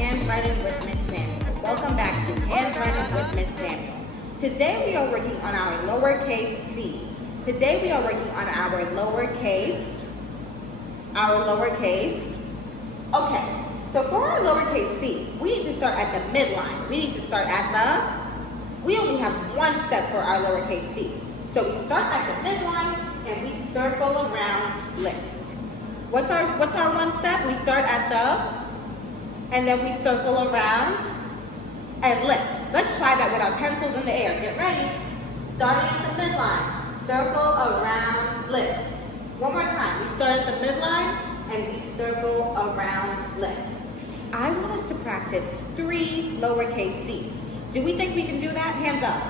Handwriting with Miss Samuel. Welcome back to Handwriting with Miss Samuel. Today we are working on our lowercase c. Today we are working on our lowercase. Okay, so for our lowercase c, we need to start at the midline. We only have one step for our lowercase c. So we start at the midline and we circle around lift. What's our one step? We start at the, and then we circle around and lift. Let's try that with our pencils in the air. Get ready. Starting at the midline, circle around lift. One more time. We start at the midline and we circle around lift. I want us to practice 3 lowercase c's. Do we think we can do that? Hands up.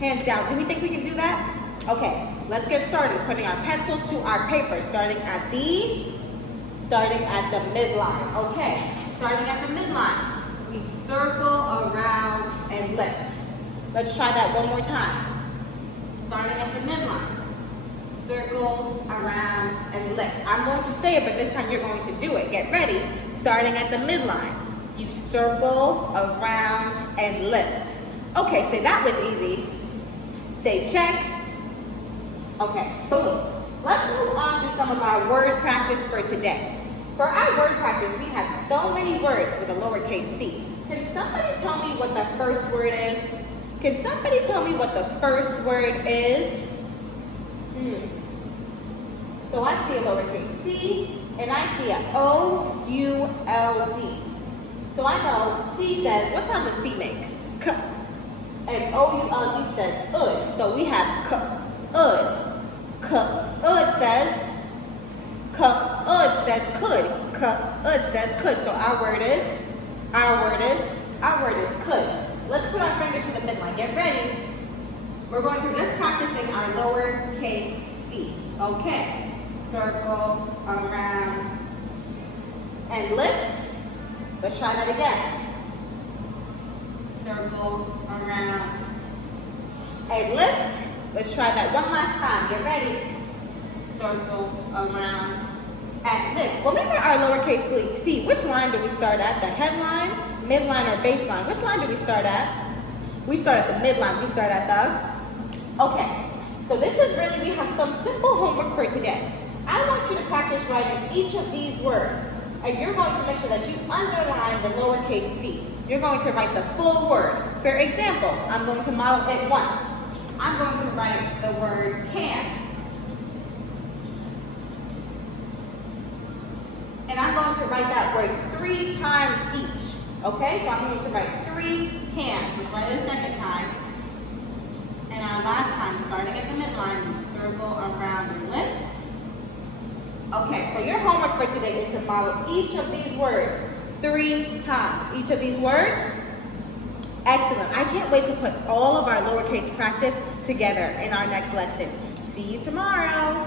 Hands down. Do we think we can do that? Okay, let's get started. Putting our pencils to our paper, starting at the midline. Okay, starting at the midline, we circle around and lift. Let's try that one more time. Starting at the midline, circle around and lift. I'm going to say it, but this time you're going to do it. Get ready. Starting at the midline, you circle around and lift. Okay, say that was easy. Say check. Okay, boom. Let's move on to some of our word practice for today. For our word practice, we have so many words with a lowercase c. Can somebody tell me what the first word is? Can somebody tell me what the first word is? So I see a lowercase c and I see a O-U-L-D. So I know C says, what sound does C make? K. And O-U-L-D says ud. So we have k, ud. K-ud says could. K-ud says could. So our word is could. Let's put our finger to the midline. Get ready. We're going to just practicing our lowercase c. Okay. Circle around and lift. Let's try that again. Circle around and lift. Let's try that one last time. Get ready. Circle around and lift. Remember our lowercase c. Which line do we start at? The headline, midline, or baseline? Which line do we start at? We start at the midline. We start at the... Okay. So this is really, we have some simple homework for today. I want you to practice writing each of these words. And you're going to make sure that you underline the lowercase c. You're going to write the full word. For example, I'm going to model it once. I'm going to write the word can. And I'm going to write that word 3 times each. Okay, so I'm going to write 3 cans. Let's write it a second time. And our last time, starting at the midline, we circle around and lift. Okay, so your homework for today is to model each of these words 3 times. Each of these words. Excellent. I can't wait to put all of our lowercase practice together in our next lesson. See you tomorrow.